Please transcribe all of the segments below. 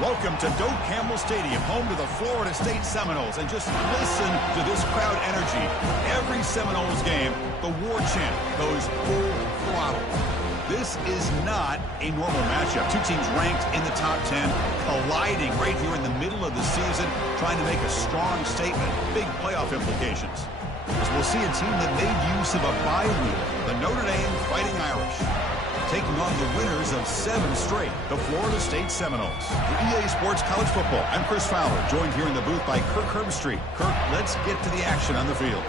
Welcome to Doak Campbell Stadium, home to the Florida State Seminoles. And just listen to this crowd energy. Every Seminoles game, the war chant goes full throttle. This is not a normal matchup. Two teams ranked in the top 10, colliding right here in the middle of the season, trying to make a strong statement. Big playoff implications. As we'll see a team that made use of a bye week, the Notre Dame Fighting Irish, taking on the winners of 7 straight, the Florida State Seminoles. For EA Sports College Football, I'm Chris Fowler, joined here in the booth by Kirk Herbstreit. Kirk, let's get to the action on the field.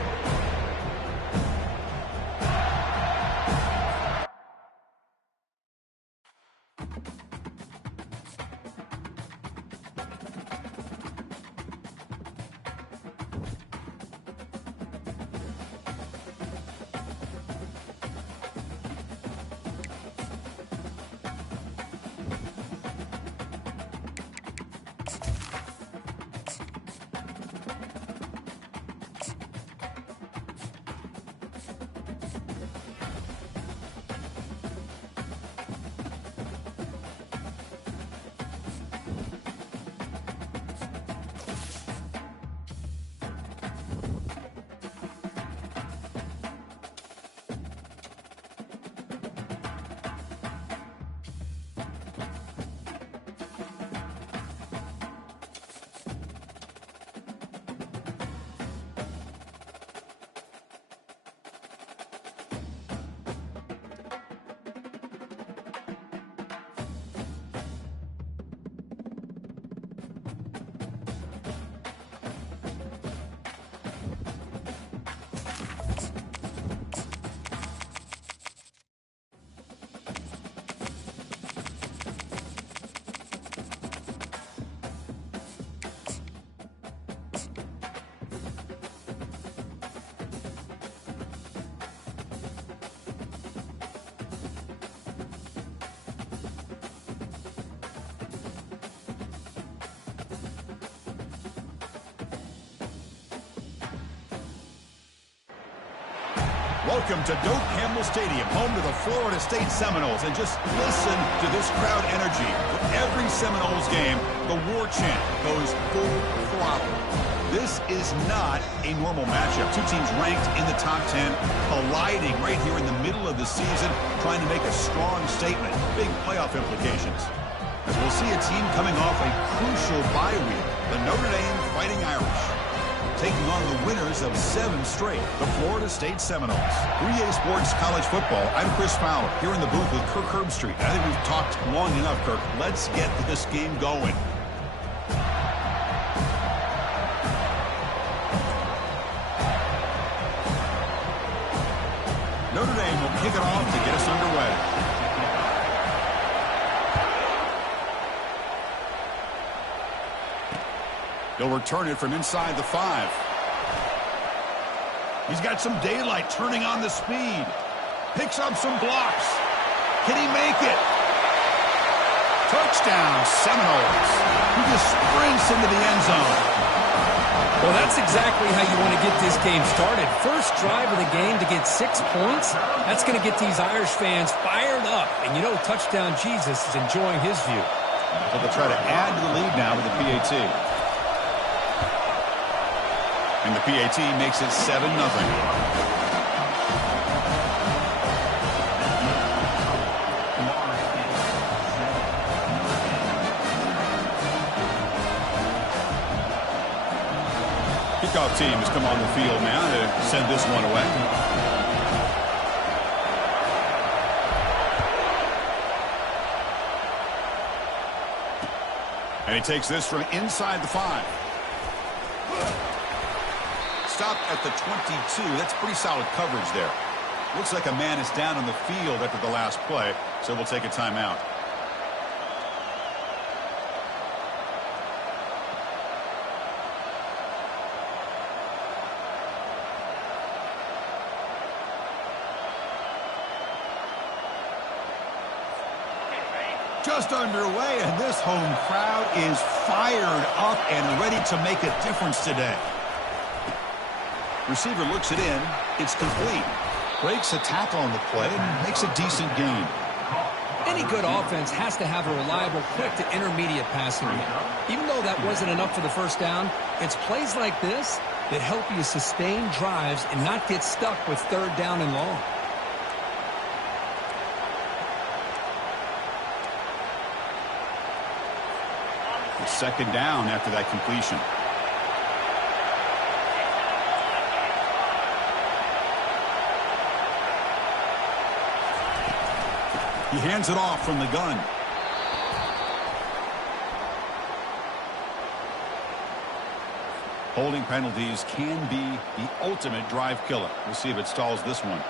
Welcome to Doak Campbell Stadium, home to the Florida State Seminoles. And just listen to this crowd energy. For every Seminoles game, the war chant goes full throttle. This is not a normal matchup. Two teams ranked in the top 10, colliding right here in the middle of the season, trying to make a strong statement. Big playoff implications. As we'll see a team coming off a crucial bye week, the Notre Dame Fighting Irish, taking on the winners of 7 straight, the Florida State Seminoles. For EA Sports College Football, I'm Chris Fowler, here in the booth with Kirk Herbstreit. I think we've talked long enough, Kirk. Let's get this game going. Notre Dame will kick it off to get us underway. He'll return it from inside the 5. He's got some daylight, turning on the speed. Picks up some blocks. Can he make it? Touchdown, Seminoles. He just sprints into the end zone. Well, that's exactly how you want to get this game started. First drive of the game to get 6 points. That's going to get these Irish fans fired up. And you know, Touchdown Jesus is enjoying his view. So they'll try to add to the lead now with the PAT. And the PAT makes it 7-0. Kickoff team has come on the field now to send this one away. And he takes this from inside the 5. Stop at the 22. That's pretty solid coverage there. Looks like a man is down on the field after the last play, so we'll take a timeout. Just underway, and this home crowd is fired up and ready to make a difference today. Receiver looks it in. It's complete. Breaks a tackle on the play and makes a decent gain. Any good offense has to have a reliable, quick to intermediate passing game. Even though that wasn't enough for the first down, it's plays like this that help you sustain drives and not get stuck with third down and long. It's second down after that completion. He hands it off from the gun. Holding penalties can be the ultimate drive killer. We'll see if it stalls this one.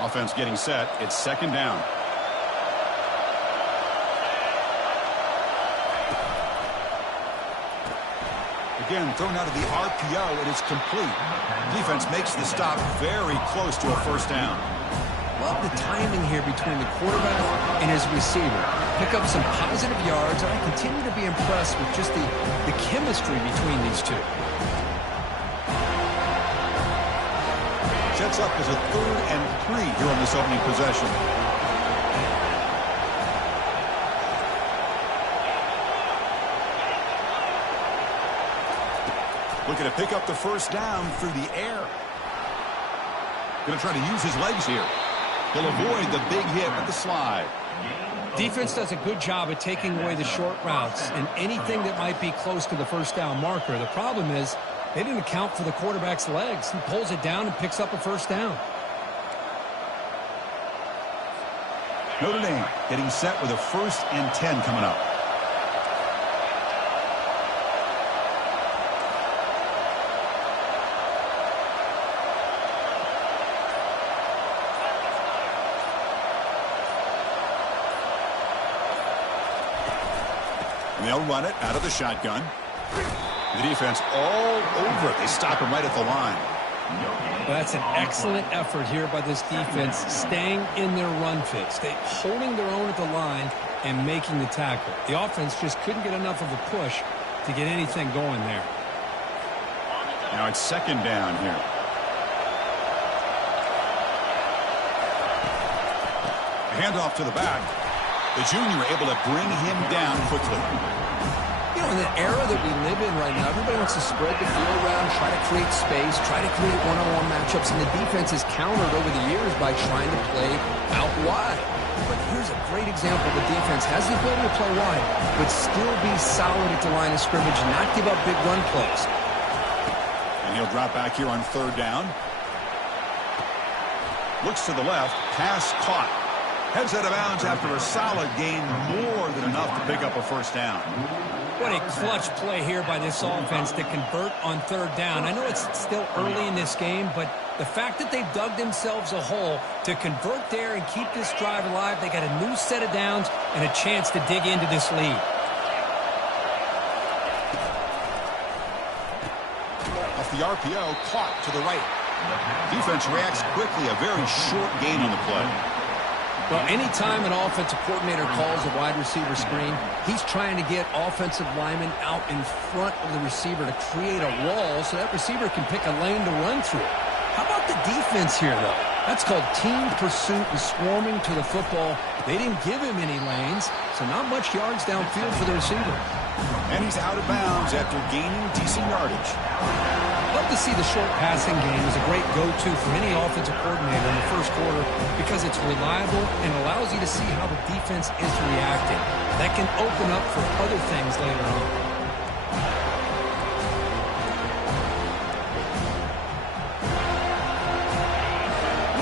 Offense getting set. It's second down. Again, thrown out of the RPO, and it's complete. Defense makes the stop very close to a first down. Love the timing here between the quarterback and his receiver. Pick up some positive yards, and I continue to be impressed with just the chemistry between these two. Sets up as a 3rd and 3 here on this opening possession. Looking to pick up the first down through the air. Going to try to use his legs here. He'll avoid the big hit with the slide. Defense does a good job at taking away the short routes and anything that might be close to the first down marker. The problem is they didn't account for the quarterback's legs. He pulls it down and picks up a first down. Notre Dame getting set with a 1st and 10 coming up. And they'll run it out of the shotgun. The defense all over it. They stop him right at the line. Well, that's an excellent effort here by this defense, staying in their run fit, holding their own at the line and making the tackle. The offense just couldn't get enough of a push to get anything going there. Now it's second down here. A handoff to the back. The junior able to bring him down quickly. You know, in the era that we live in right now, everybody wants to spread the field around, try to create space, try to create one-on-one matchups, and the defense has countered over the years by trying to play out wide. But here's a great example. The defense has the ability to play wide, but still be solid at the line of scrimmage and not give up big run plays. And he'll drop back here on 3rd down. Looks to the left, pass caught. Heads out of bounds after a solid gain, more than enough to pick up a first down. What a clutch play here by this offense to convert on 3rd down. I know it's still early in this game, but the fact that they've dug themselves a hole to convert there and keep this drive alive, they got a new set of downs and a chance to dig into this lead. Off the RPO, caught to the right. Defense reacts quickly, a very short gain on the play. Well, anytime an offensive coordinator calls a wide receiver screen, he's trying to get offensive linemen out in front of the receiver to create a wall so that receiver can pick a lane to run through. How about the defense here, though? That's called team pursuit and swarming to the football. They didn't give him any lanes, so not much yards downfield for the receiver. And he's out of bounds after gaining decent yardage. Love to see the short passing game as a great go-to for any offensive coordinator in the first quarter because it's reliable and allows you to see how the defense is reacting. That can open up for other things later on.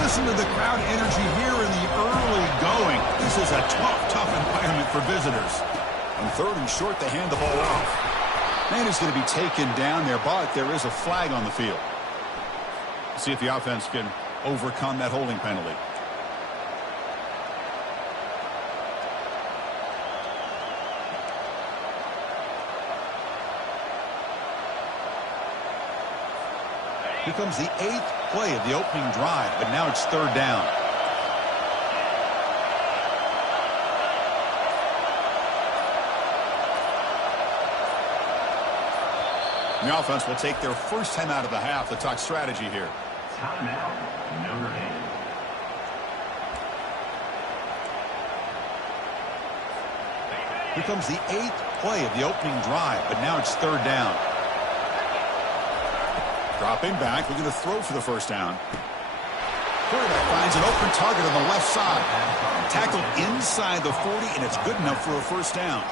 Listen to the crowd energy here in the early going. This is a tough environment for visitors. On 3rd and short, they hand the ball off. Man is going to be taken down there, but there is a flag on the field. See if the offense can overcome that holding penalty. Here comes the 8th play of the opening drive, but now it's 3rd down. The offense will take their first time out of the half to talk strategy here. Timeout, Notre Dame. Here comes the 8th play of the opening drive, but now it's 3rd down. Dropping back, looking to throw for the first down. Quarterback finds an open target on the left side. Tackled inside the 40, and it's good enough for a first down.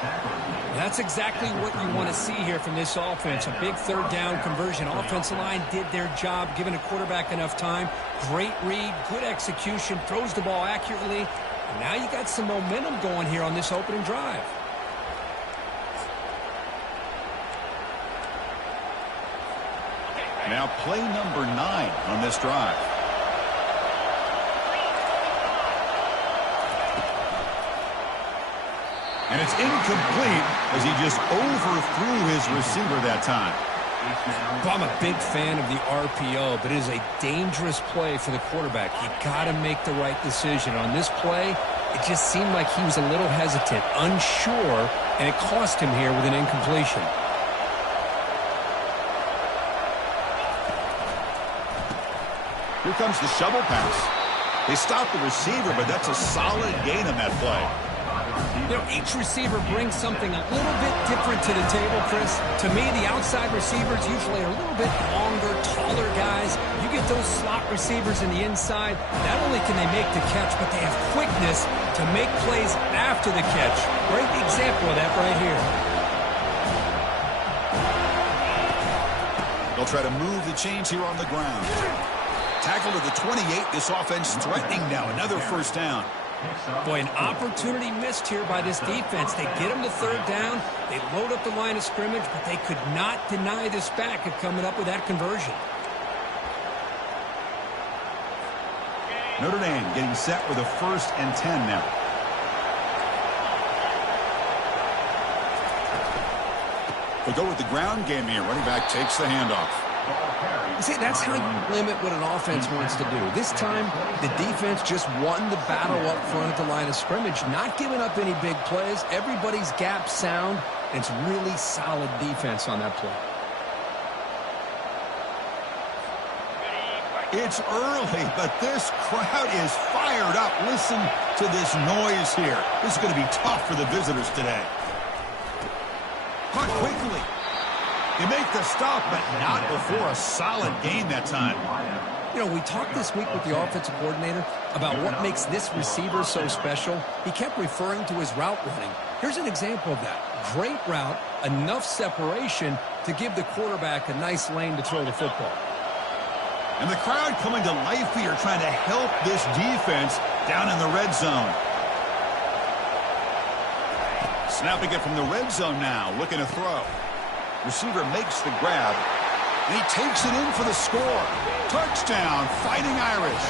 That's exactly what you want to see here from this offense. A big 3rd down conversion. Offensive line did their job, giving a quarterback enough time. Great read, good execution, throws the ball accurately. And now you got some momentum going here on this opening drive. Now play number 9 on this drive. And it's incomplete as he just overthrew his receiver that time. Well, I'm a big fan of the RPO, but it is a dangerous play for the quarterback. You got to make the right decision. On this play, it just seemed like he was a little hesitant, unsure, and it cost him here with an incompletion. Here comes the shovel pass. They stop the receiver, but that's a solid gain on that play. You know, each receiver brings something a little bit different to the table, Chris. To me, the outside receivers usually are a little bit longer, taller guys. You get those slot receivers in the inside, not only can they make the catch, but they have quickness to make plays after the catch. Great example of that right here. They'll try to move the chains here on the ground. Tackle to the 28. This offense threatening now. Another first down. Boy, an opportunity missed here by this defense. They get them to 3rd down. They load up the line of scrimmage, but they could not deny this back of coming up with that conversion. Notre Dame getting set with a 1st and 10 now. They go with the ground game here. Running back takes the handoff. You see, that's how you limit what an offense wants to do. This time, the defense just won the battle up front at the line of scrimmage, not giving up any big plays. Everybody's gap sound, and it's really solid defense on that play. It's early, but this crowd is fired up. Listen to this noise here. This is going to be tough for the visitors today. Caught quickly. You make the stop, but not before a solid gain that time. You know, we talked this week with the offensive coordinator about what makes this receiver so special. He kept referring to his route running. Here's an example of that. Great route, enough separation to give the quarterback a nice lane to throw the football. And the crowd coming to life here, trying to help this defense down in the red zone. Snapping it from the red zone now, looking to throw. Receiver makes the grab, and he takes it in for the score. Touchdown, Fighting Irish.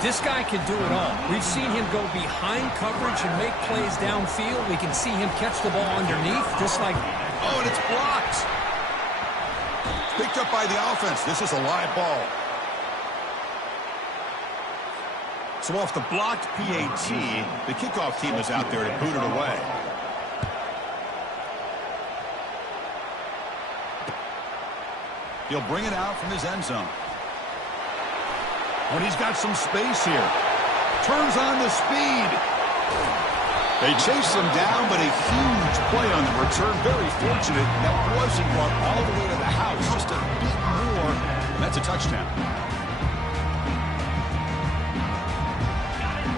This guy can do it all. We've seen him go behind coverage and make plays downfield. We can see him catch the ball underneath, just like... Oh, and it's blocked. Picked up by the offense. This is a live ball. So off the blocked PAT, the kickoff team is out there to boot it away. He'll bring it out from his end zone. When he's got some space here. Turns on the speed. They chase him down, but a huge play on the return. Very fortunate that wasn't brought all the way to the house. Just a bit more. That's a touchdown.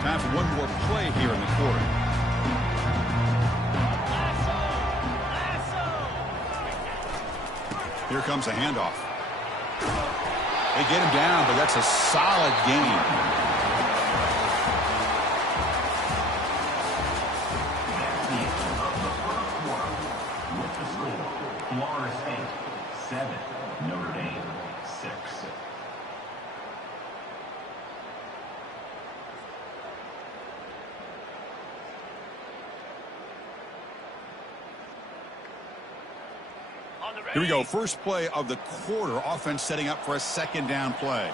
Time for one more play here in the quarter. Here comes a handoff. They get him down, but that's a solid gain. Florida State 7, Notre Dame 6. Here we go. First play of the quarter. Offense setting up for a 2nd down play.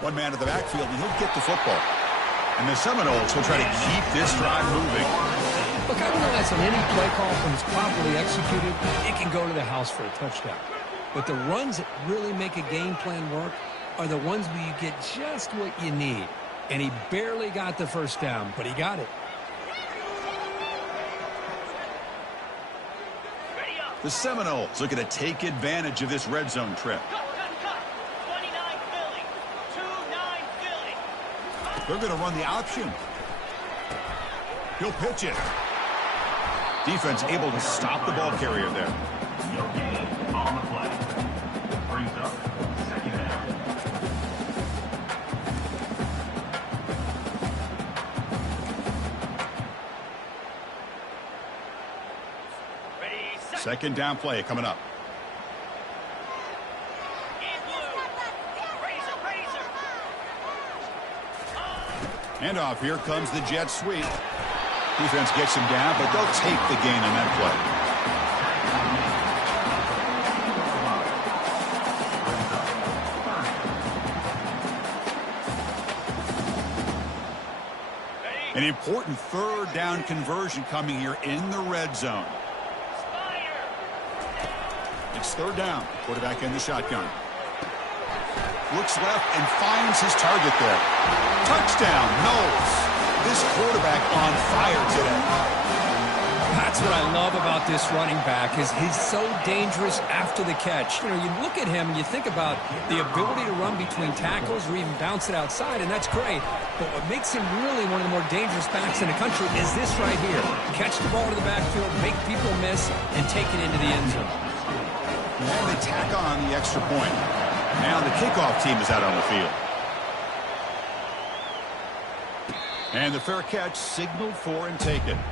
One man to the backfield, and he'll get the football. And the Seminoles will try to keep this drive moving. Look, I realize on any play call, when it's properly executed, it can go to the house for a touchdown. But the runs that really make a game plan work are the ones where you get just what you need. And he barely got the first down, but he got it. The Seminoles looking to take advantage of this red zone trip. Cut. 29 Philly. 2-9 Philly. They're going to run the option. He'll pitch it. Defense able to stop the ball carrier there. No gain on the play. Brings up second down. Ready, set. Second down play coming up. In blue. Razor. Handoff, here comes the jet sweep. Defense gets him down, but they'll take the gain on that play. An important third down conversion coming here in the red zone. It's third down. Quarterback in the shotgun. Looks left and finds his target there. Touchdown, Knowles. This quarterback on fire today. That's what I love about this running back is he's so dangerous after the catch. You know, you look at him and you think about the ability to run between tackles or even bounce it outside, and that's great. But what makes him really one of the more dangerous backs in the country is this right here. Catch the ball to the backfield, make people miss, and take it into the end zone. And they tack on the extra point. Now the kickoff team is out on the field. And the fair catch signaled for and taken. The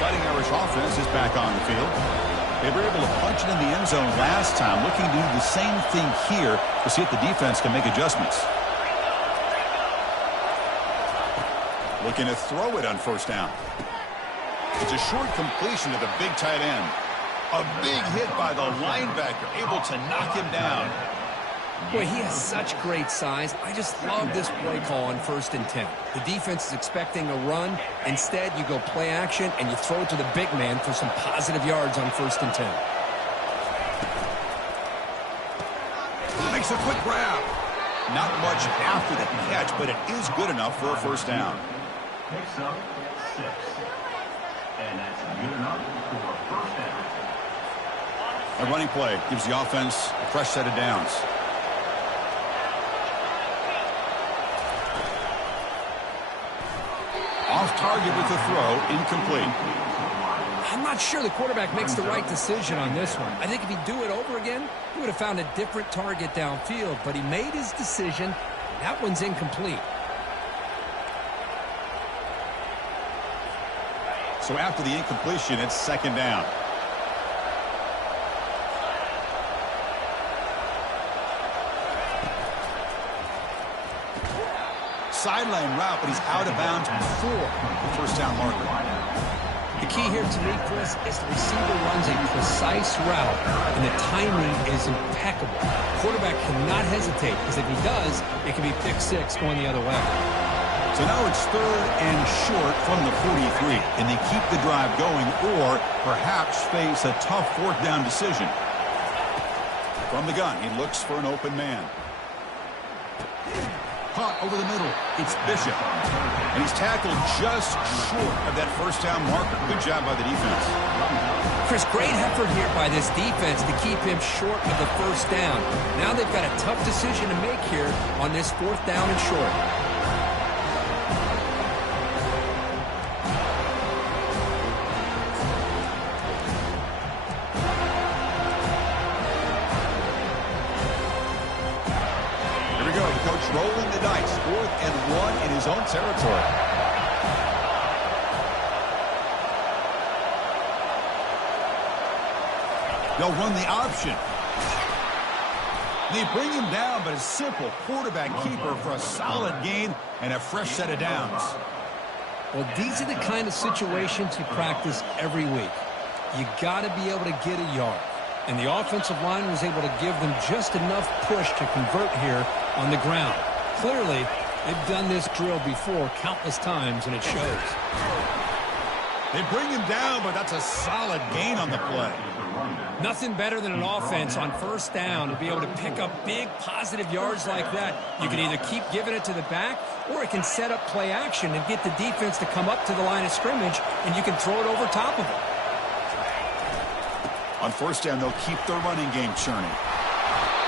Fighting Irish offense is back on the field. They were able to punch it in the end zone last time, looking to do the same thing here to see if the defense can make adjustments. Looking to throw it on first down. It's a short completion to the big tight end. A big hit by the linebacker, able to knock him down. Boy, he has such great size. I just love this play call on 1st and 10. The defense is expecting a run. Instead, you go play action, and you throw it to the big man for some positive yards on 1st and 10. Makes a quick grab. Not much after the catch, but it is good enough for a first down. Picks up 6. And that's good enough for a first down. A running play gives the offense a fresh set of downs. Off target with the throw, incomplete. I'm not sure the quarterback makes the right decision on this one. I think if he'd do it over again, he would have found a different target downfield, but he made his decision. That one's incomplete. So after the incompletion, it's second down. Sideline route, but he's out of bounds before the first down marker. The key here to me, Chris, is the receiver runs a precise route, and the timing is impeccable. Quarterback cannot hesitate, because if he does, it can be pick 6 going the other way. So now it's third and short from the 43. Can they keep the drive going or perhaps face a tough fourth down decision? From the gun, he looks for an open man. Caught over the middle. It's Bishop. And he's tackled just short of that first down marker. Good job by the defense. Chris, great effort here by this defense to keep him short of the first down. Now they've got a tough decision to make here on this 4th down and short. Rolling the dice, 4th and 1 in his own territory. They'll run the option. They bring him down, but a simple quarterback keeper for a solid gain and a fresh set of downs. Well, these are the kind of situations you practice every week. You got to be able to get a yard. And the offensive line was able to give them just enough push to convert here on the ground. Clearly, they've done this drill before countless times, and it shows. They bring him down, but that's a solid gain on the play. Nothing better than an offense on first down to be able to pick up big positive yards like that. You can either keep giving it to the back, or it can set up play action and get the defense to come up to the line of scrimmage, and you can throw it over top of them. On first down, they'll keep their running game churning.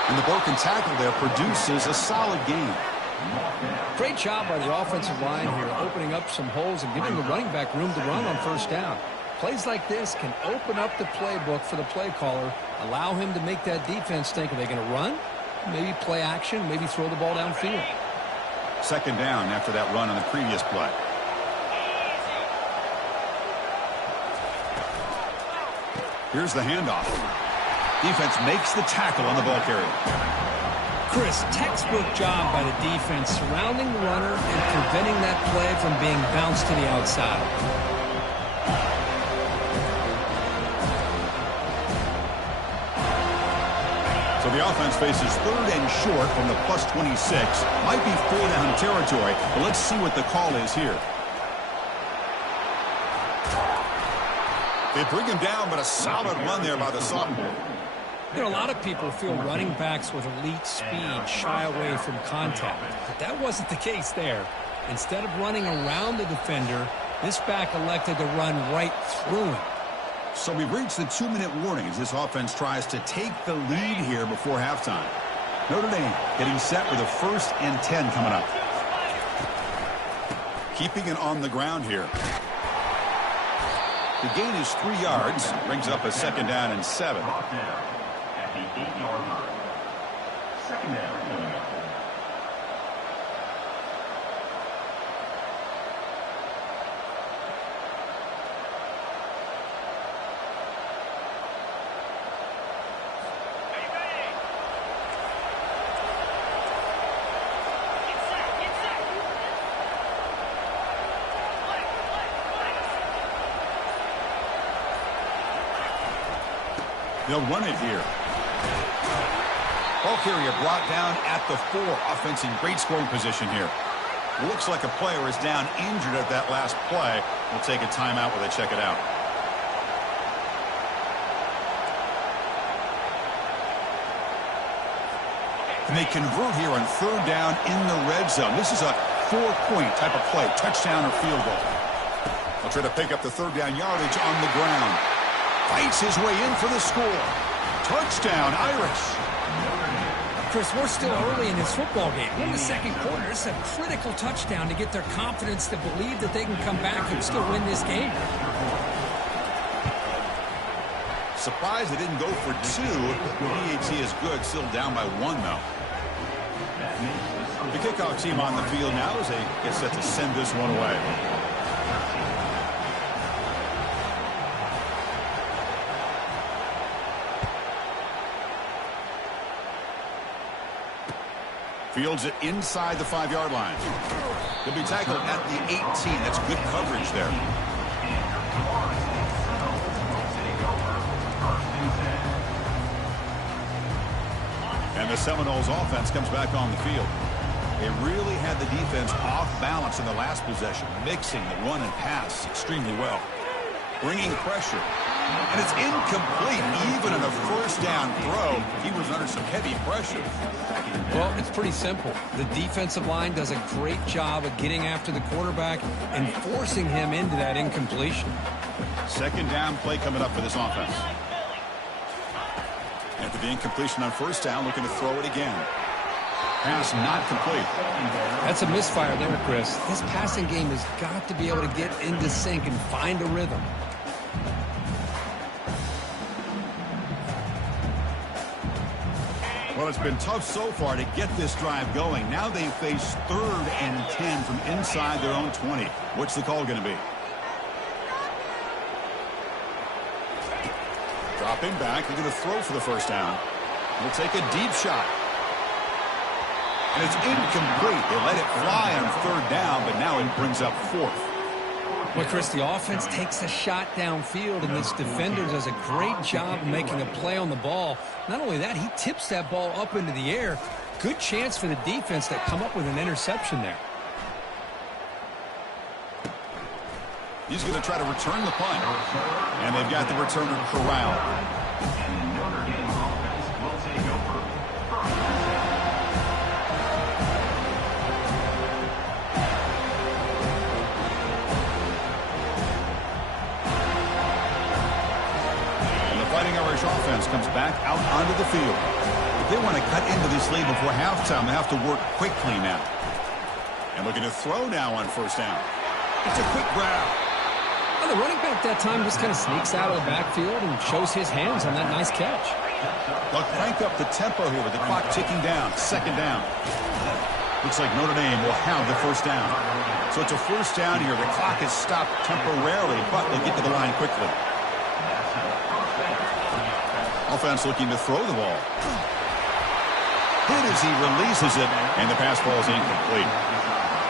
And the broken tackle there produces a solid gain. Great job by the offensive line here, opening up some holes and giving the running back room to run on first down. Plays like this can open up the playbook for the play caller, allow him to make that defense think, are they going to run? Maybe play action, maybe throw the ball downfield. Second down after that run on the previous play. Here's the handoff. Defense makes the tackle on the ball carrier. Chris, textbook job by the defense surrounding the runner and preventing that play from being bounced to the outside. So the offense faces third and short from the plus 26. Might be four down territory, but let's see what the call is here. They bring him down, but a solid run there by the sophomore. You know, a lot of people feel running backs with elite speed shy away from contact, but that wasn't the case there. Instead of running around the defender, this back elected to run right through him. So we've reached the 2-minute warning as this offense tries to take the lead here before halftime. Notre Dame getting set with a 1st and 10 coming up. Keeping it on the ground here. The gain is 3 yards, brings up a 2nd down and 7. At the 8-yard line. 2nd down coming up. They'll run it here. Ball carrier brought down at the 4. Offense in great scoring position here. Looks like a player is down injured at that last play. We'll take a timeout while they check it out. And they convert here on 3rd down in the red zone. This is a 4-point type of play, touchdown or field goal. They'll try to pick up the 3rd down yardage on the ground. Fights his way in for the score. Touchdown, Irish. Chris, we're still early in this football game. We're in the 2nd quarter. It's a critical touchdown to get their confidence to believe that they can come back and still win this game. Surprised they didn't go for 2. The PAT is good, still down by 1, though. The kickoff team on the field now as they get set to send this one away. Fields it inside the 5-yard line. He'll be tackled at the 18. That's good coverage there. And the Seminoles offense comes back on the field. They really had the defense off balance in the last possession, mixing the run and pass extremely well. Bringing pressure. And it's incomplete. Even in a 1st down throw, he was under some heavy pressure. Well, it's pretty simple. The defensive line does a great job of getting after the quarterback and forcing him into that incompletion. 2nd down play coming up for this offense. After the incompletion on 1st down, looking to throw it again. Pass not complete. That's a misfire there, Chris. This passing game has got to be able to get into sync and find a rhythm. Well, it's been tough so far to get this drive going. Now they face 3rd and 10 from inside their own 20. What's the call going to be? Dropping back. They're going to throw for the 1st down. He'll take a deep shot. And it's incomplete. They let it fly on 3rd down, but now it brings up 4th. Well, Chris, the offense takes a shot downfield, and this defender does a great job of making a play on the ball. Not only that, he tips that ball up into the air. Good chance for the defense to come up with an interception there. He's going to try to return the punt. And they've got the returner corralled. And the Notre Dame offense will take over. And the Fighting Irish offense comes back out onto the field. If they want to cut into this lead before halftime, they have to work quickly now. And looking to throw now on first down. It's a quick grab. Well, the running back that time just kind of sneaks out of the backfield and shows his hands on that nice catch. They'll crank up the tempo here with the clock ticking down. Second down. Looks like Notre Dame will have the first down. So it's a first down here. The clock is stopped temporarily, but they'll get to the line quickly. Offense looking to throw the ball. Hit as he releases it, and the pass ball is incomplete.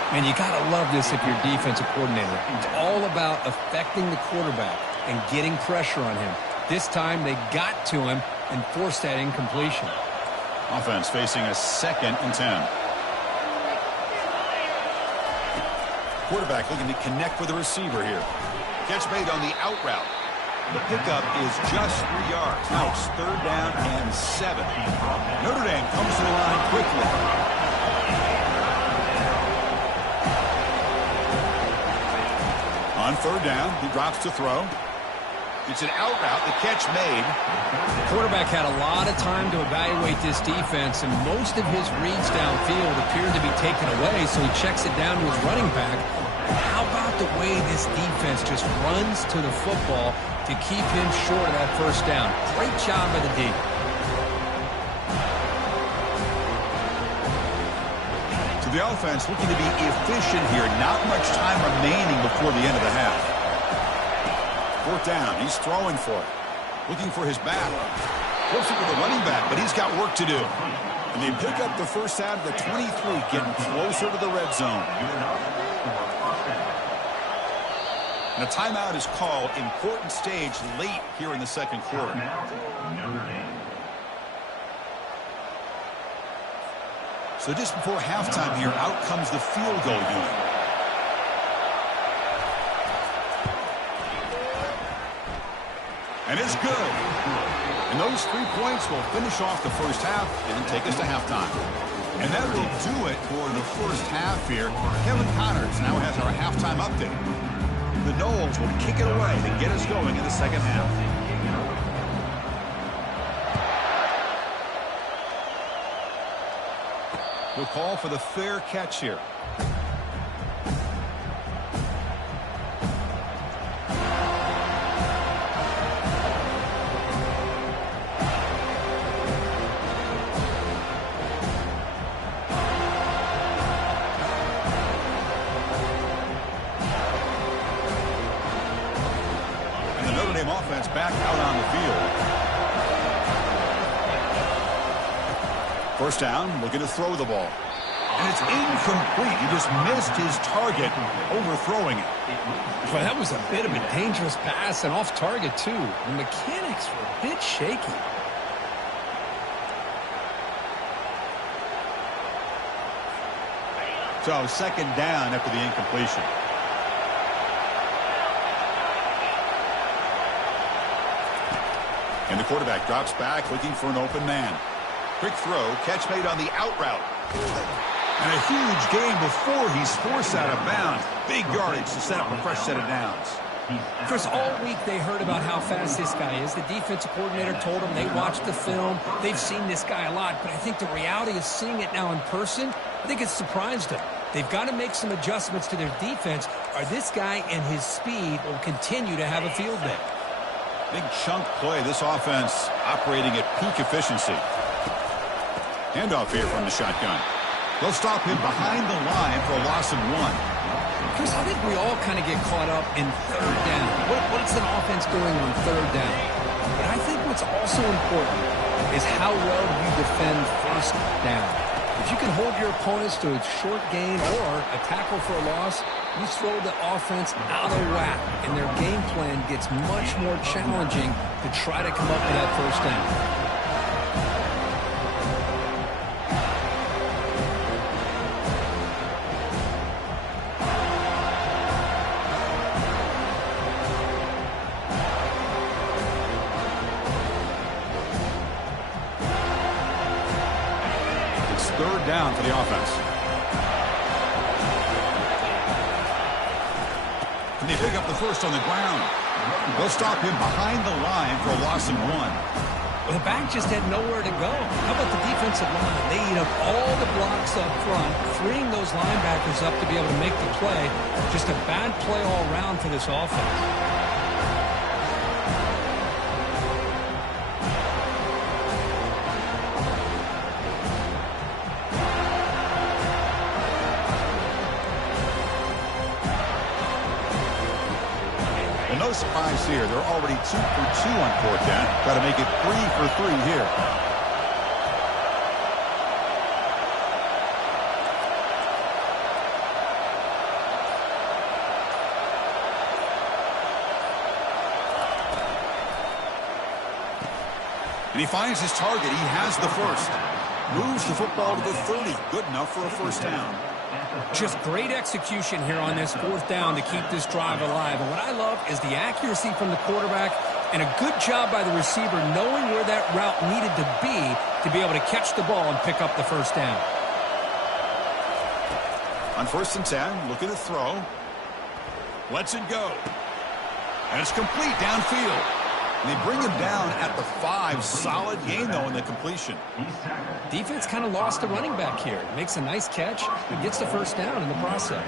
And you got to love this if you're defensive coordinator. It's all about affecting the quarterback and getting pressure on him. This time they got to him and forced that incompletion. Offense facing a 2nd and 10. Quarterback looking to connect with the receiver here. Catch made on the out route. The pickup is just 3 yards. Now it's 3rd down and 7. Notre Dame comes to the line quickly. On 3rd down, he drops to throw. It's an out route, the catch made. The quarterback had a lot of time to evaluate this defense, and most of his reads downfield appeared to be taken away, so he checks it down to his running back. How about the way this defense just runs to the football to keep him short of that first down? Great job by the D. The offense looking to be efficient here. Not much time remaining before the end of the half. 4th down. He's throwing for it. Looking for his back. Flips it to the running back, but he's got work to do. And they pick up the first out of the 23, getting closer to the red zone. And a timeout is called. Important stage late here in the 2nd quarter. Notre Dame. So just before halftime here, out comes the field goal unit. And it's good. And those 3 points will finish off the first half and take us to halftime. And that will do it for the first half here. Kevin Connors now has our halftime update. The Noles will kick it away to get us going in the second half. We'll call for the fair catch here. And the Notre Dame offense back out on the field. First down, looking to throw the ball. And it's incomplete. He just missed his target, overthrowing it. Well, that was a bit of a dangerous pass and off target, too. The mechanics were a bit shaky. So 2nd down after the incompletion. And the quarterback drops back, looking for an open man. Quick throw, catch made on the out route. And a huge gain before he's forced out of bounds. Big yardage to set up a fresh set of downs. Chris, all week they heard about how fast this guy is. The defensive coordinator told them they watched the film. They've seen this guy a lot, but I think the reality of seeing it now in person, I think it's surprised them. They've got to make some adjustments to their defense, or this guy and his speed will continue to have a field day. Big chunk play. This offense operating at peak efficiency. Handoff here from the shotgun. They'll stop him behind the line for a loss of 1. Chris, I think we all kind of get caught up in 3rd down. What's an offense doing on 3rd down? But I think what's also important is how well you defend 1st down. If you can hold your opponents to a short gain or a tackle for a loss, you throw the offense out of whack, and their game plan gets much more challenging to try to come up with that first down. Third down for the offense. And they pick up the first on the ground. They'll stop him behind the line for a loss of 1. Well, the back just had nowhere to go. How about the defensive line? They eat up all the blocks up front, freeing those linebackers up to be able to make the play. Just a bad play all around for this offense. No surprise here. They're already 2 for 2 on 4th down. Got to make it 3 for 3 here. And he finds his target. He has the first. Moves the football to the 30. Good enough for a first down. Just great execution here on this 4th down to keep this drive alive. And what I love is the accuracy from the quarterback and a good job by the receiver knowing where that route needed to be able to catch the ball and pick up the first down. On 1st and 10, looking to throw. Lets it go. And it's complete downfield. And they bring him down at the 5. Solid gain, though, in the completion. Defense kind of lost the running back here. Makes a nice catch and gets the first down in the process.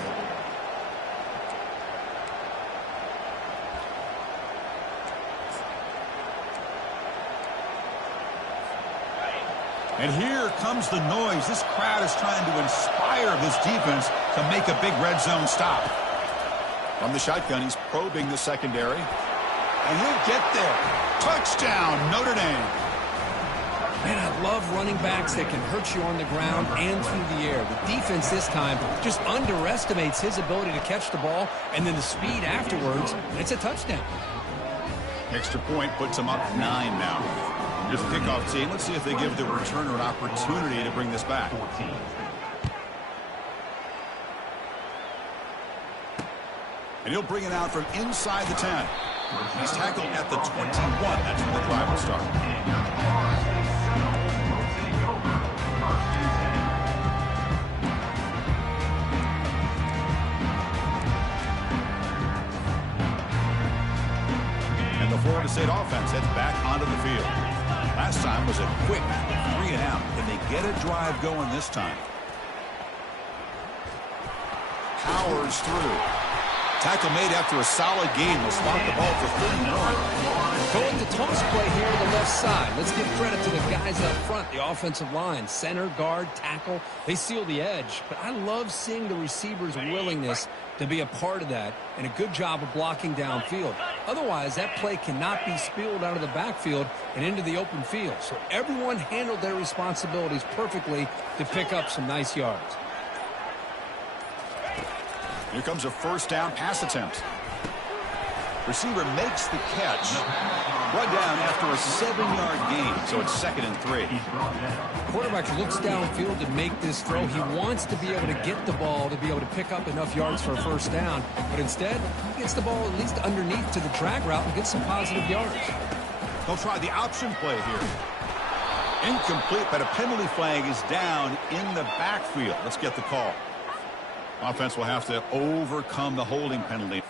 And here comes the noise. This crowd is trying to inspire this defense to make a big red zone stop. From the shotgun, he's probing the secondary. And he'll get there. Touchdown, Notre Dame. Man, I love running backs that can hurt you on the ground and through the air. The defense this time just underestimates his ability to catch the ball, and then the speed afterwards, and it's a touchdown. Extra point puts him up 9 now. Here's the kickoff team. Let's see if they give the returner an opportunity to bring this back. And he'll bring it out from inside the 10. He's tackled at the 21. That's where the drive will start. And the Florida State offense heads back onto the field. Last time was a quick 3 and out. Can they get a drive going this time? Powers through. Tackle made after a solid gain. Will spot the ball for 31. Going to toss play here on the left side. Let's give credit to the guys up front, the offensive line. Center, guard, tackle. They seal the edge. But I love seeing the receivers' willingness to be a part of that and a good job of blocking downfield. Otherwise, that play cannot be spilled out of the backfield and into the open field. So everyone handled their responsibilities perfectly to pick up some nice yards. Here comes a first down pass attempt. Receiver makes the catch. Brought down after a 7-yard gain, so it's 2nd and 3. Quarterback looks downfield to make this throw. He wants to be able to get the ball to be able to pick up enough yards for a first down, but instead, he gets the ball at least underneath to the drag route and gets some positive yards. They'll try the option play here. Incomplete, but a penalty flag is down in the backfield. Let's get the call. Offense will have to overcome the holding penalty.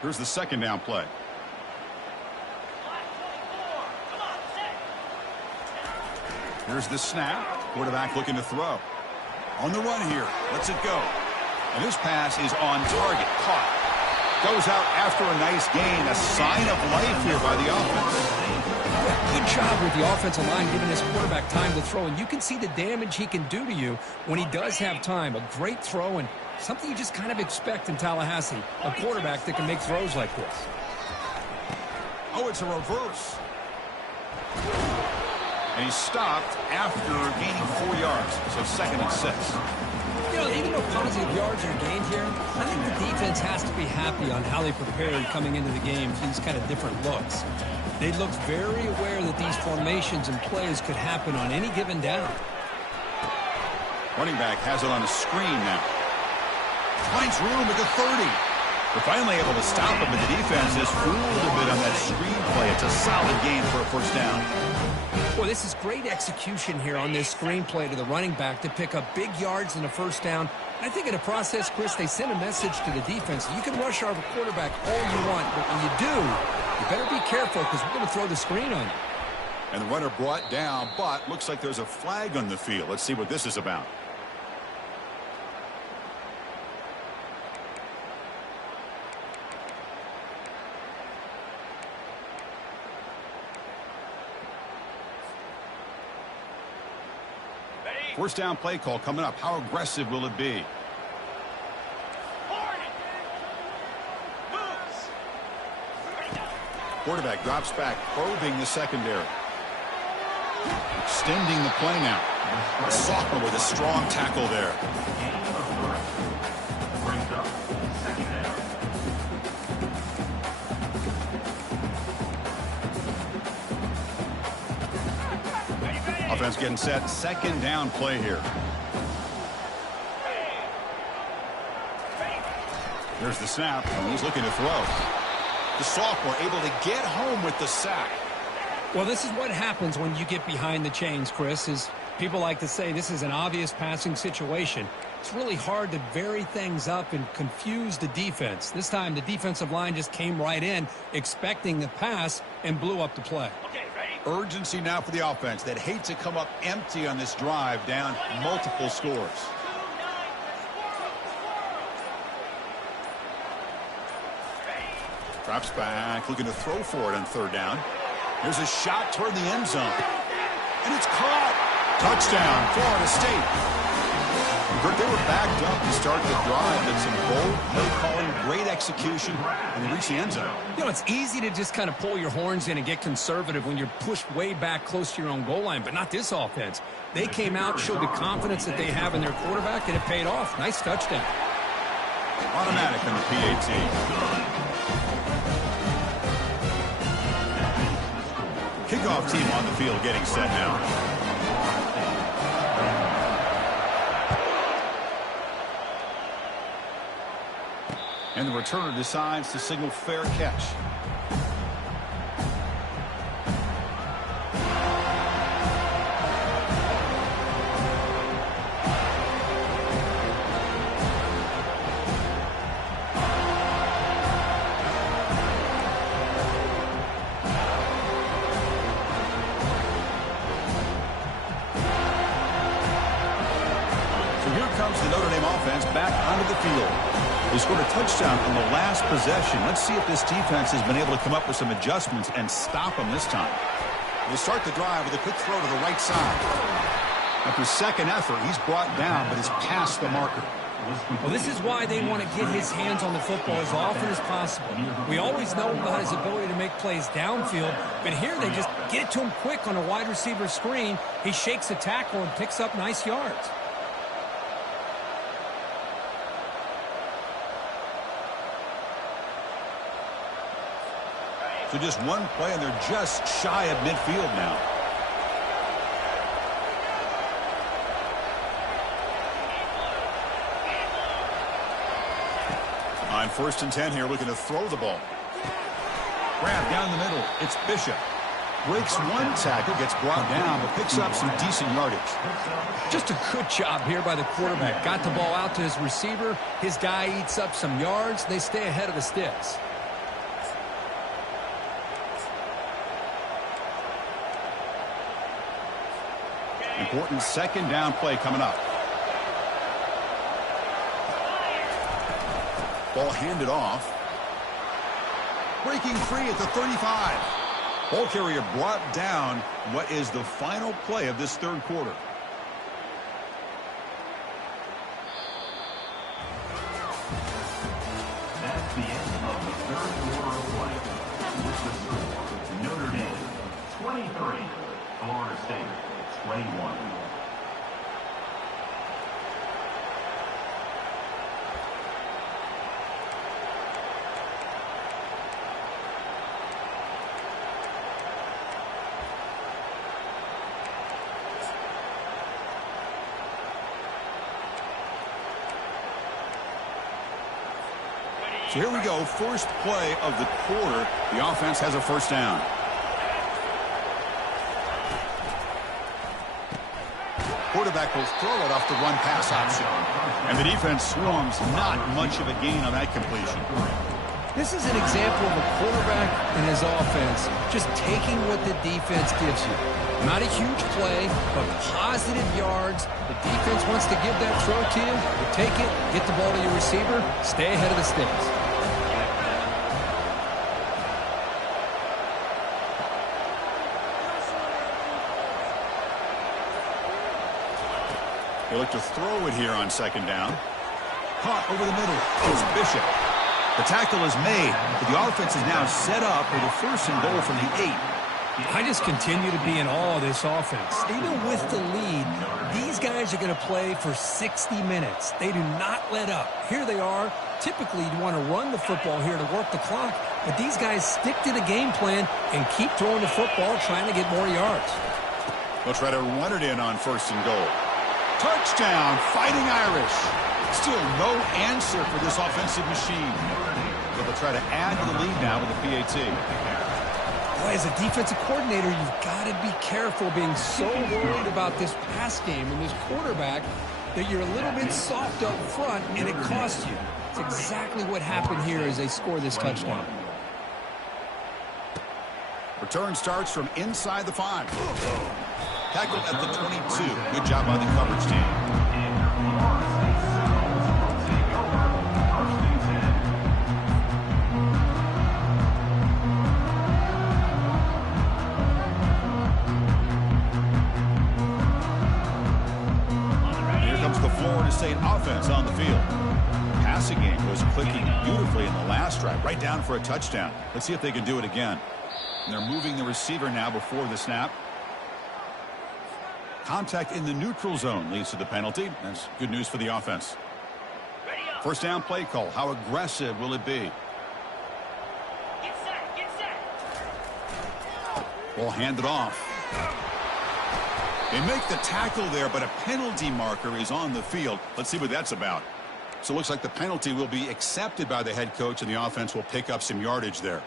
Here's the 2nd down play. Here's the snap. Quarterback looking to throw. On the run here. Lets it go. And this pass is on target. Caught. Goes out after a nice gain. A sign of life here by the offense. Good job with the offensive line giving his quarterback time to throw, and you can see the damage he can do to you when he does have time. A great throw and something you just kind of expect in Tallahassee, a quarterback that can make throws like this. Oh, it's a reverse. And he stopped after gaining 4 yards, so 2nd and 6. You know, even though positive yards are gained here, I think the defense has to be happy on how they prepared coming into the game for these kind of different looks. They looked very aware that these formations and plays could happen on any given down. Running back has it on a screen now. Finds room at the 30. They're finally able to stop him, but the defense is fooled a bit on that screen play. It's a solid gain for a first down. Well, this is great execution here on this screenplay to the running back to pick up big yards in a first down. I think in the process, Chris, they send a message to the defense. You can rush our quarterback all you want, but when you do, you better be careful because we're going to throw the screen on you. And the runner brought down, but looks like there's a flag on the field. Let's see what this is about. First down play call coming up. How aggressive will it be? Quarterback drops back, probing the secondary. Extending the play now. A sophomore with a strong tackle there. Brings up 2nd down. Offense getting set. 2nd down play here. Here's the snap, and he's looking to throw. The sophomore able to get home with the sack. Well, this is what happens when you get behind the chains, Chris, is people like to say this is an obvious passing situation. It's really hard to vary things up and confuse the defense. This time, the defensive line just came right in, expecting the pass, and blew up the play. Okay, ready? Urgency now for the offense that hate to come up empty on this drive, down multiple scores. Drops back, looking to throw for it on 3rd down. Here's a shot toward the end zone. And it's caught. Touchdown, Florida State. They were backed up to start the drive, but some bold play calling, great execution, and they reach the end zone. You know, it's easy to just kind of pull your horns in and get conservative when you're pushed way back close to your own goal line, but not this offense. They came out, showed the confidence that they have in their quarterback, and it paid off. Nice touchdown. Automatic on the PAT. Kickoff team on the field getting set now. And the returner decides to signal fair catch. So here comes the Notre Dame offense back onto the field. They scored a touchdown on the last possession. Let's see if this defense has been able to come up with some adjustments and stop them this time. They start the drive with a quick throw to the right side. After second effort, he's brought down, but is past the marker. Well, this is why they want to get his hands on the football as often as possible. We always know about his ability to make plays downfield, but here they just get it to him quick on a wide receiver screen. He shakes a tackle and picks up nice yards. So just one play, and they're just shy of midfield now. On 1st and 10 here, looking to throw the ball. Grab down the middle. It's Bishop. Breaks one tackle, gets brought down, but picks up some decent yardage. Just a good job here by the quarterback. Got the ball out to his receiver. His guy eats up some yards. They stay ahead of the sticks. Important second down play coming up. Ball handed off. Breaking free at the 35. Ball carrier brought down. What is the final play of this third quarter? That's the end of the third quarter of play. With the score, Notre Dame 23, Florida State 21. So here we go, first play of the quarter. The offense has a first down. Quarterback will throw it off the run pass option. And the defense swarms, not much of a gain on that completion. This is an example of a quarterback and his offense just taking what the defense gives you. Not a huge play, but positive yards. The defense wants to give that throw to you. You take it, get the ball to your receiver, stay ahead of the sticks. They look to throw it here on second down. Caught over the middle. It's Bishop. The tackle is made, but the offense is now set up with a first and goal from the 8. I just continue to be in awe of this offense. Even with the lead, these guys are going to play for 60 minutes. They do not let up. Here they are. Typically, you want to run the football here to work the clock, but these guys stick to the game plan and keep throwing the football, trying to get more yards. They'll try to run it in on first and goal. Touchdown, Fighting Irish. Still no answer for this offensive machine. But they'll try to add to the lead now with the PAT. Boy, as a defensive coordinator, you've got to be careful being so worried about this pass game and this quarterback that you're a little bit soft up front and it costs you. It's exactly what happened here as they score this touchdown. Return starts from inside the 5. Tackled at the 22. Good job by the coverage team. Here comes the Florida State offense on the field. Passing game was clicking beautifully in the last drive, right down for a touchdown. Let's see if they can do it again. And they're moving the receiver now before the snap. Contact in the neutral zone leads to the penalty. That's good news for the offense. First down play call. How aggressive will it be? Get set, get set. Ball handed off. They make the tackle there, but a penalty marker is on the field. Let's see what that's about. So it looks like the penalty will be accepted by the head coach, and the offense will pick up some yardage there.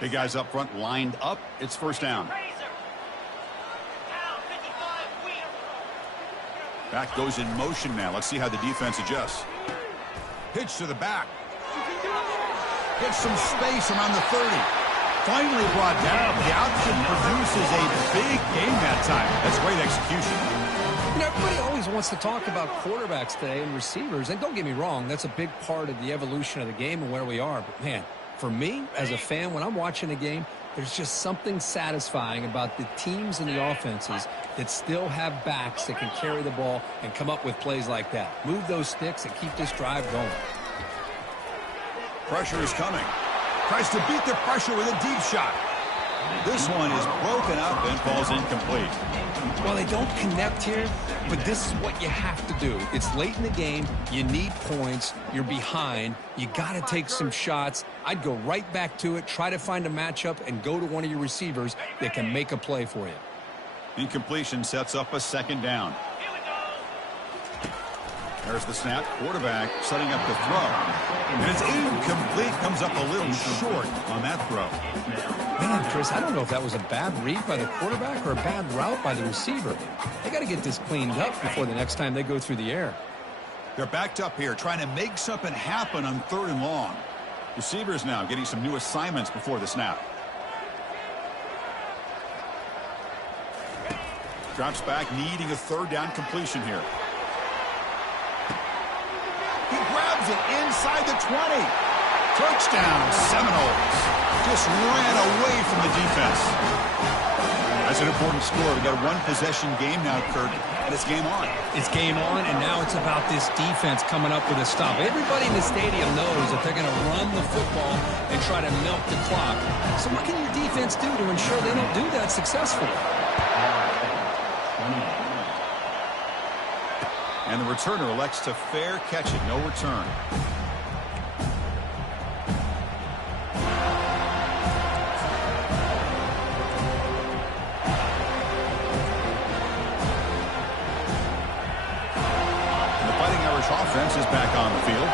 Big guys up front lined up. It's first down. Back goes in motion now. Let's see how the defense adjusts. Pitch to the back. Gets some space around the 30. Finally brought down. The option produces a big game that time. That's great execution. You know, everybody always wants to talk about quarterbacks today and receivers, and don't get me wrong, that's a big part of the evolution of the game and where we are. But, man, for me, as a fan, when I'm watching a game, there's just something satisfying about the teams and the offenses that still have backs that can carry the ball and come up with plays like that. Move those sticks and keep this drive going. Pressure is coming. Tries to beat the pressure with a deep shot. This one is broken up and falls incomplete. Well, they don't connect here, but this is what you have to do. It's late in the game. You need points. You're behind. You got to take some shots. I'd go right back to it, try to find a matchup, and go to one of your receivers that can make a play for you. Incompletion sets up a second down. There's the snap. Quarterback setting up the throw. And it's incomplete. Comes up a little short on that throw. Man, Chris, I don't know if that was a bad read by the quarterback or a bad route by the receiver. They got to get this cleaned up before the next time they go through the air. They're backed up here trying to make something happen on 3rd and long. Receivers now getting some new assignments before the snap. Drops back, needing a 3rd down completion here. He grabs it inside the 20. Touchdown, Seminoles. Just ran away from the defense. That's an important score. We've got a 1-possession game now, Kirk, and it's game on. It's game on, and now it's about this defense coming up with a stop. Everybody in the stadium knows that they're going to run the football and try to milk the clock. So what can your defense do to ensure they don't do that successfully? And the returner elects to fair catch it. No return. And the Fighting Irish offense is back on the field.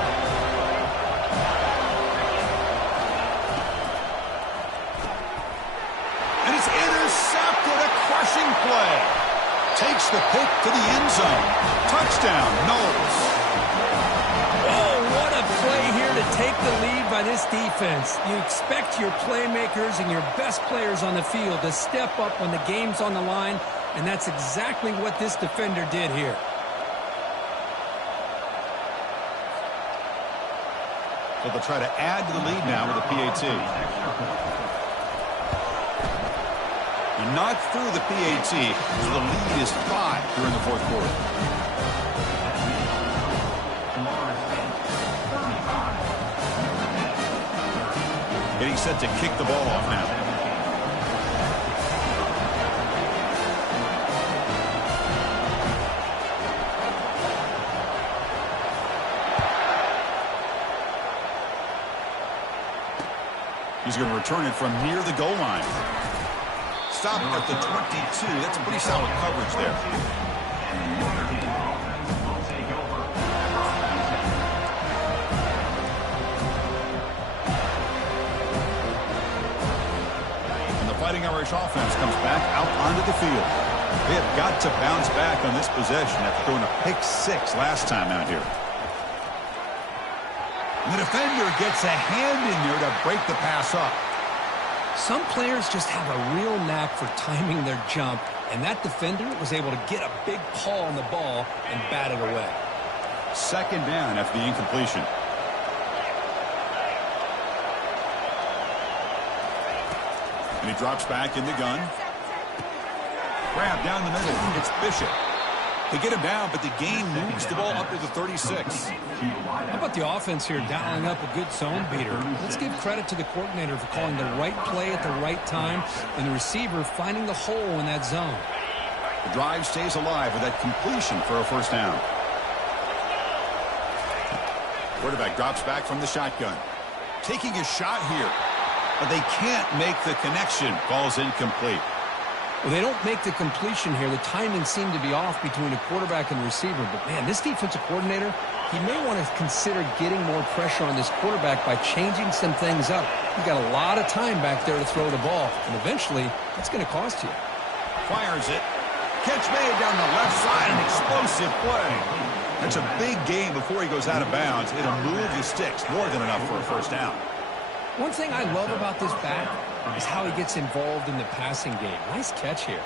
And it's intercepted. A crushing play. Takes the pick to the end zone. Touchdown, Knowles. Oh, what a play here to take the lead by this defense. You expect your playmakers and your best players on the field to step up when the game's on the line, and that's exactly what this defender did here. So they'll try to add to the lead now with a PAT. Not through the PAT, so the lead is 5 during the 4th quarter. Getting set to kick the ball off now. He's going to return it from near the goal line. Stop at the 22. That's pretty solid coverage there. And the Fighting Irish offense comes back out onto the field. They have got to bounce back on this possession after throwing a pick 6 last time out here. And the defender gets a hand in there to break the pass up. Some players just have a real knack for timing their jump, and that defender was able to get a big paw on the ball and bat it away. 2nd down after the incompletion. And he drops back in the gun. Grab down the middle. It's Bishop. They get him down, but the gain moves the ball up to the 36. How about the offense here dialing up a good zone beater? Let's give credit to the coordinator for calling the right play at the right time and the receiver finding the hole in that zone. The drive stays alive with that completion for a 1st down. Quarterback drops back from the shotgun. Taking a shot here, but they can't make the connection. Ball's incomplete. Well, they don't make the completion here. The timing seemed to be off between the quarterback and the receiver. But, man, this defensive coordinator, he may want to consider getting more pressure on this quarterback by changing some things up. He's got a lot of time back there to throw the ball, and eventually that's going to cost you. Fires it. Catch made down the left side. An explosive play. That's a big gain before he goes out of bounds. It'll move the sticks more than enough for a 1st down. One thing I love about this back is how he gets involved in the passing game. Nice catch here.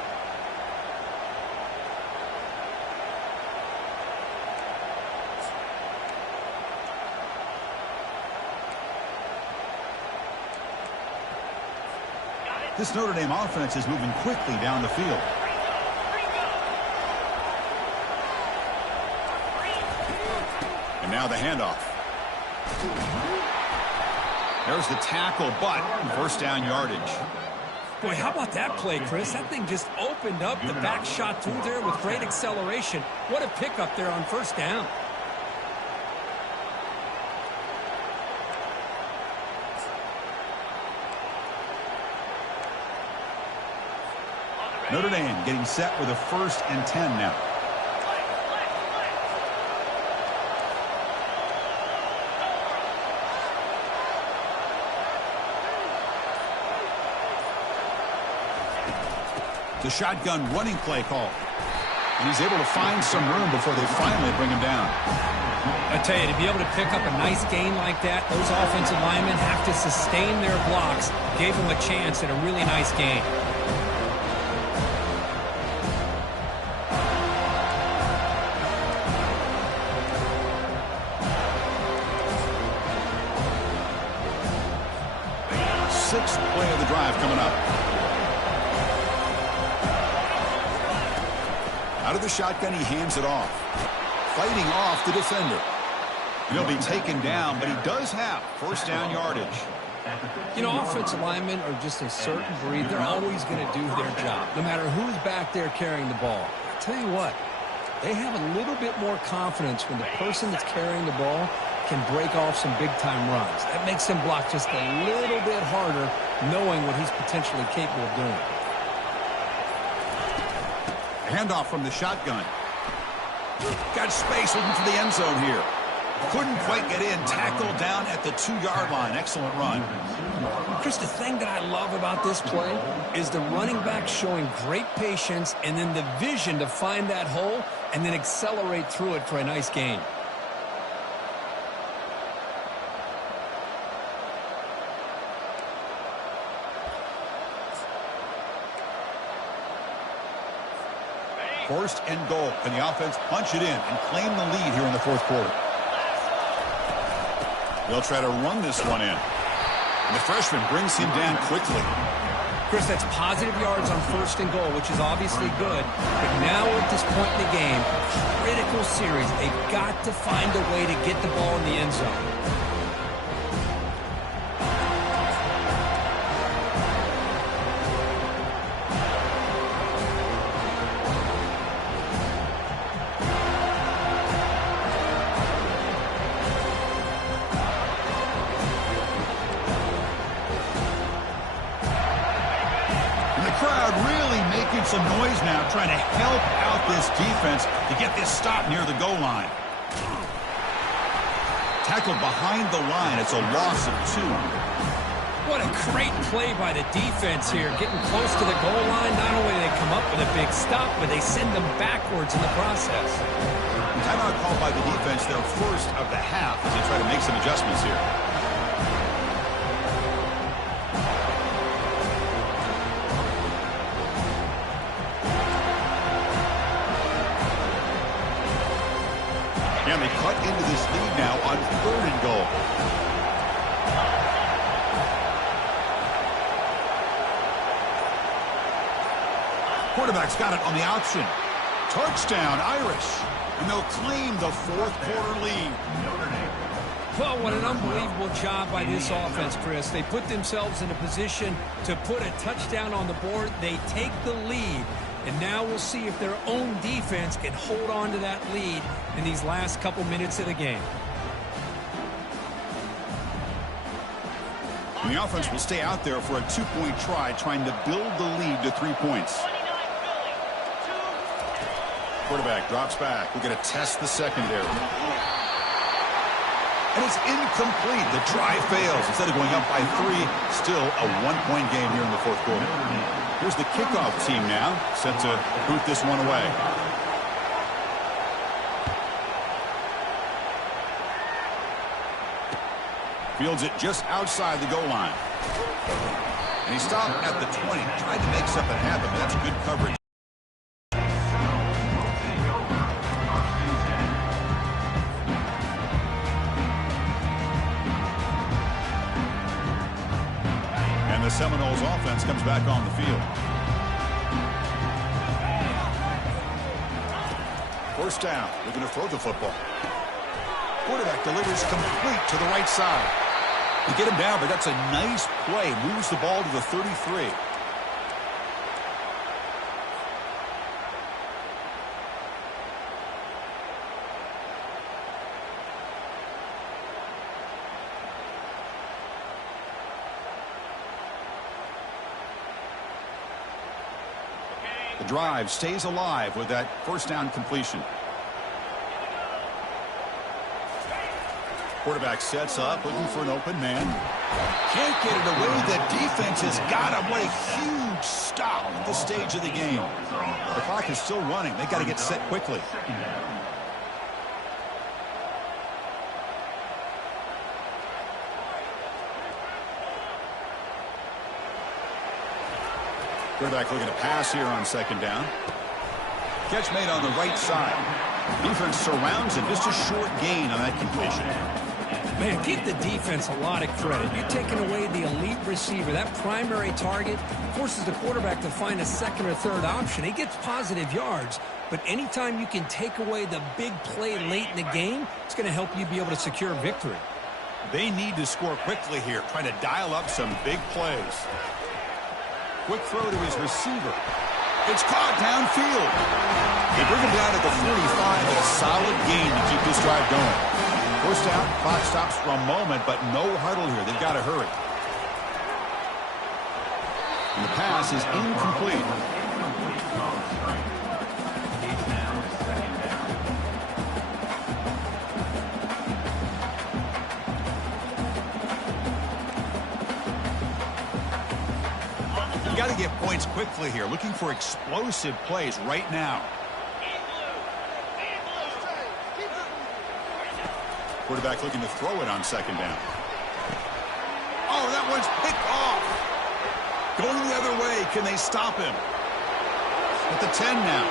This Notre Dame offense is moving quickly down the field. And now the handoff. There's the tackle, but first down yardage. Boy, how about that play, Chris? That thing just opened up the back shot through there with great acceleration. What a pickup there on first down. Notre Dame getting set with a 1st and 10 now. The shotgun running play call. And he's able to find some room before they finally bring him down. I tell you, to be able to pick up a nice gain like that, those offensive linemen have to sustain their blocks. Gave him a chance at a really nice gain. Sixth play of the drive coming up. Out of the shotgun, he hands it off. Fighting off the defender. He'll be taken down, but he does have first down yardage. You know, offensive linemen are just a certain breed. They're always going to do their job, no matter who's back there carrying the ball. I tell you what, they have a little bit more confidence when the person that's carrying the ball can break off some big-time runs. That makes him block just a little bit harder, knowing what he's potentially capable of doing. Handoff from the shotgun. Got space looking for the end zone here. Couldn't quite get in. Tackled down at the 2-yard line. Excellent run. Chris, the thing that I love about this play is the running back showing great patience and then the vision to find that hole and then accelerate through it for a nice gain. First and goal. Can the offense punch it in and claim the lead here in the 4th quarter? They'll try to run this one in. And the freshman brings him down quickly. Chris, that's positive yards on first and goal, which is obviously good. But now at this point in the game, critical series. They've got to find a way to get the ball in the end zone. Some noise now trying to help out this defense to get this stop near the goal line. Tackled behind the line. It's a loss of 2. What a great play by the defense here. Getting close to the goal line, not only do they come up with a big stop, but they send them backwards in the process. Timeout called by the defense, their first of the half, as they try to make some adjustments here. And they cut into this lead now on 3rd and goal. Quarterback's got it on the option. Touchdown, Irish. And they'll claim the 4th quarter lead. Well, what an unbelievable job by this offense, Chris. They put themselves in a position to put a touchdown on the board. They take the lead. And now we'll see if their own defense can hold on to that lead in these last couple minutes of the game. And the offense will stay out there for a 2-point try, trying to build the lead to 3 points. Quarterback drops back. We're going to test the secondary. And it's incomplete. The try fails. Instead of going up by 3, still a 1-point game here in the 4th quarter. Here's the kickoff team now, set to boot this one away. Fields it just outside the goal line. And he stopped at the 20. Tried to make something happen, but that's good coverage. And the Seminoles offense comes back on the field. First down. They're going to throw the football. Quarterback delivers complete to the right side. You get him down, but that's a nice play. Moves the ball to the 33. The drive stays alive with that first down completion. Quarterback sets up, looking for an open man. Can't get it away. The defense has got him. What a huge stop at this stage of the game. The clock is still running. They got to get set quickly. Quarterback looking to pass here on second down. Catch made on the right side. Defense surrounds him. Just a short gain on that completion. Man, give the defense a lot of credit. You're taking away the elite receiver. That primary target forces the quarterback to find a second or third option. He gets positive yards, but anytime you can take away the big play late in the game, it's going to help you be able to secure victory. They need to score quickly here, trying to dial up some big plays. Quick throw to his receiver. It's caught downfield. They bring him down at the 45, and a solid gain to keep this drive going. First down, clock stops for a moment, but no huddle here. They've got to hurry. And the pass is incomplete. You got to get points quickly here. Looking for explosive plays right now. Quarterback looking to throw it on second down. Oh, that one's picked off. Going the other way. Can they stop him? At the 10 now.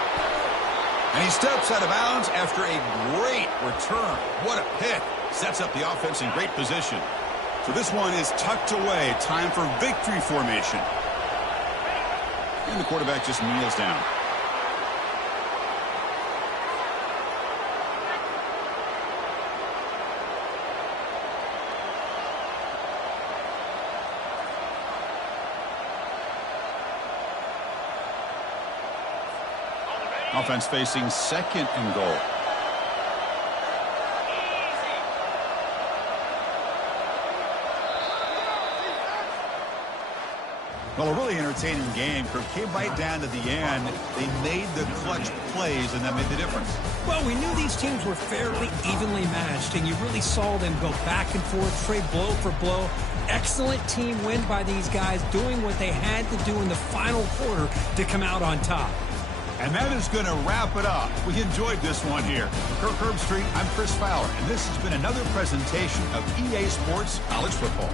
And he steps out of bounds after a great return. What a pick. Sets up the offense in great position. So this one is tucked away. Time for victory formation. And the quarterback just kneels down. Offense facing second and goal. Well, a really entertaining game. Kirk came right down to the end. They made the clutch plays, and that made the difference. Well, we knew these teams were fairly evenly matched, and you really saw them go back and forth, trade blow for blow. Excellent team win by these guys, doing what they had to do in the final quarter to come out on top. And that is going to wrap it up. We enjoyed this one here. Kirk Herbstreit, I'm Chris Fowler, and this has been another presentation of EA Sports College Football.